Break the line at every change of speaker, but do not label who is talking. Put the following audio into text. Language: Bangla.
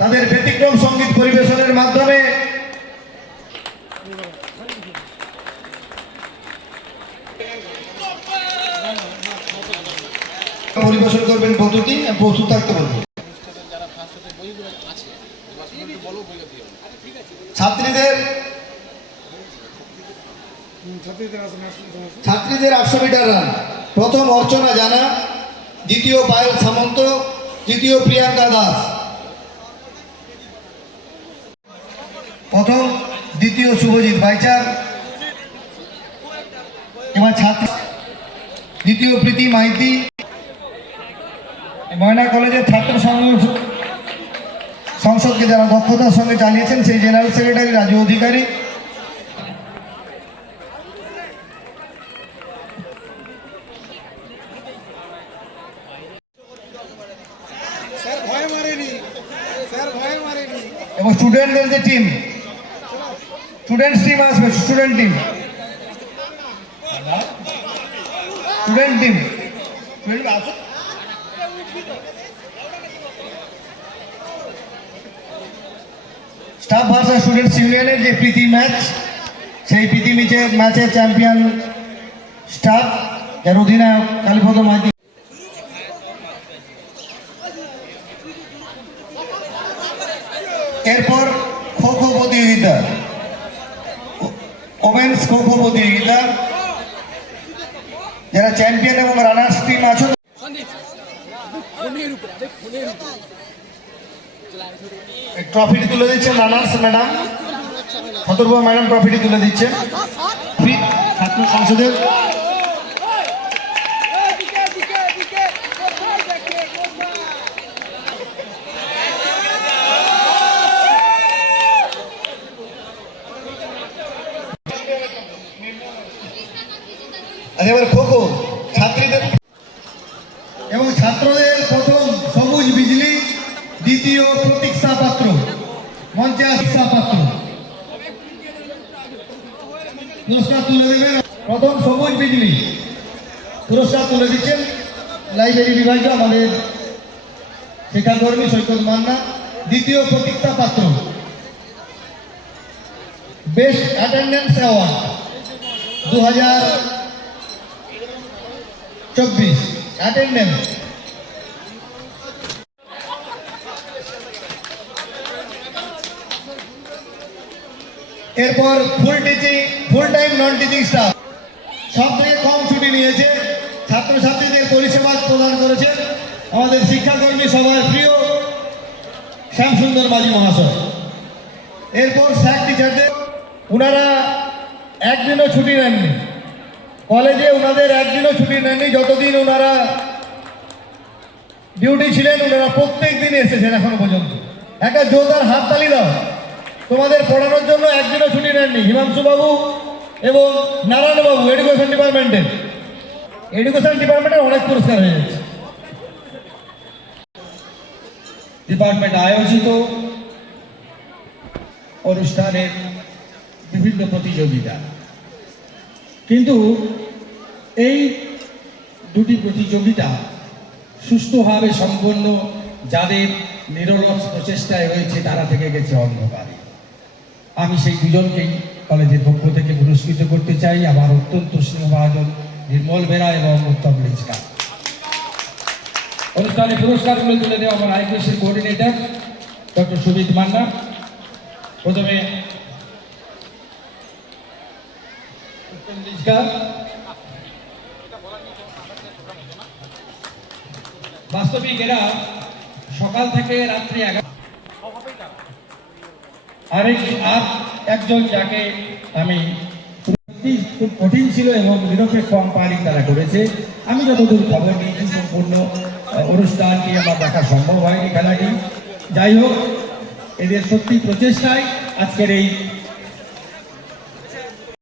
তাদের ব্যতিক্রম সঙ্গীত পরিবেশনের মাধ্যমে পরিবেশন করবেন বন্ধুটি প্রস্তুত থাকতে বলবো ছাত্রীদের ছাত্রীদের আটশো মিটার রান প্রথম অর্চনা জানা দ্বিতীয় পায়ল সামন্ত তৃতীয় প্রিয়াঙ্কা দাস প্রথম দ্বিতীয় শুভজিৎ ভাইচার এবার ছাত্র দ্বিতীয় প্রীতি মাইতি ময়না কলেজের ছাত্র সংসদকে যারা দক্ষতার সঙ্গে চালিয়েছেন সেই জেনারেল সেক্রেটারি রাজ্য অধিকারী এবং স্টুডেন্টদের যে টিম স্টুডেন্ট টিম আসবে student team student team staff versus students ইউনিয়নের যে প্রীতি ম্যাচ সেই প্রীতি ম্যাচের ম্যাচের চ্যাম্পিয়ন স্টাফ এর অধিনায়ক কালীপদ মাইতি এরপর খো খো প্রতিযোগিতা ওমেন্স খো প্রতিযোগিতা যারা চ্যাম্পিয়ন এবং রানার্স টিম আছো ট্রফিটি তুলে দিচ্ছেন রানার্স ম্যাডাম সতর্ক ম্যাডাম ট্রফিটি তুলে দিচ্ছেন ছাত্র সংসদের এবার খোখো ছাত্রীদের এবং ছাত্রদের প্রথম সবুজ বিজলি দ্বিতীয় প্রতীক্ষা পাত্র মঞ্চে আশা পাত্র পুরস্কার তুলে দেবেন প্রথম সবুজ বিজলি পুরস্কার তুলে দিচ্ছেন লাইব্রেরি বিভাগে আমাদের শিক্ষাকর্মী সৈকত মান্না দ্বিতীয় প্রতীক্ষা পাত্র বেস্ট অ্যাটেন্ডেন্স অ্যাওয়ার্ড দু হাজার চব্বিশ অ্যাটেন্ডেন্স এরপর full teaching full time non teaching staff সব থেকে কম ছুটি নিয়েছে ছাত্রছাত্রীদের পরিষেবা প্রদান করেছে আমাদের শিক্ষাকর্মী সবার প্রিয় শ্যামসুন্দর মাঝি মহাশয় এরপর স্যার টিচারদের ওনারা একদিনও ছুটি নেননি কলেজে ওনাদের একদিনও ছুটি নেননি যতদিন ওনারা ডিউটি ছিলেন ওনারা প্রত্যেক দিন এসেছেন এখনো পর্যন্ত একটা জোরদার হাত তালি দাও তোমাদের পড়ানোর জন্য একদিনও ছুটি নেননি হিমাংশুবাবু এবং নারায়ণবাবু এডুকেশন ডিপার্টমেন্টের এডুকেশন ডিপার্টমেন্টের অনেক পুরস্কার হয়ে যাচ্ছে ডিপার্টমেন্ট আয়োজিত অনুষ্ঠানের বিভিন্ন প্রতিযোগিতা কিন্তু এই দুটি প্রতিযোগিতা সুস্থভাবে সম্পন্ন যাদের নিরলস প্রচেষ্টায় হয়েছে তারা থেকে গেছে অন্ধকারে আমি সেই দুজনকেই কলেজের পক্ষ থেকে পুরস্কৃত করতে চাই আমার অত্যন্ত স্নেহভাজন নির্মল বেড়া এবং উত্তম লিজকা অনুষ্ঠানে পুরস্কারগুলো তুলে দেওয়া আমার আইপিএসের কোঅর্ডিনেটর ডক্টর সুমিত মান্না প্রথমে বাস্তবিক এরা সকাল থেকে রাত্রি আরেক আর একজন যাকে আমি খুব কঠিন ছিল এবং নিরপেক্ষ আম্পায়ারিং তারা করেছে আমি যতদূর খবর নিয়েছি সম্পূর্ণ অনুষ্ঠানটি আমার দেখা সম্ভব হয়নি খেলাটি যাই হোক এদের সত্যি প্রচেষ্টায় আজকের এই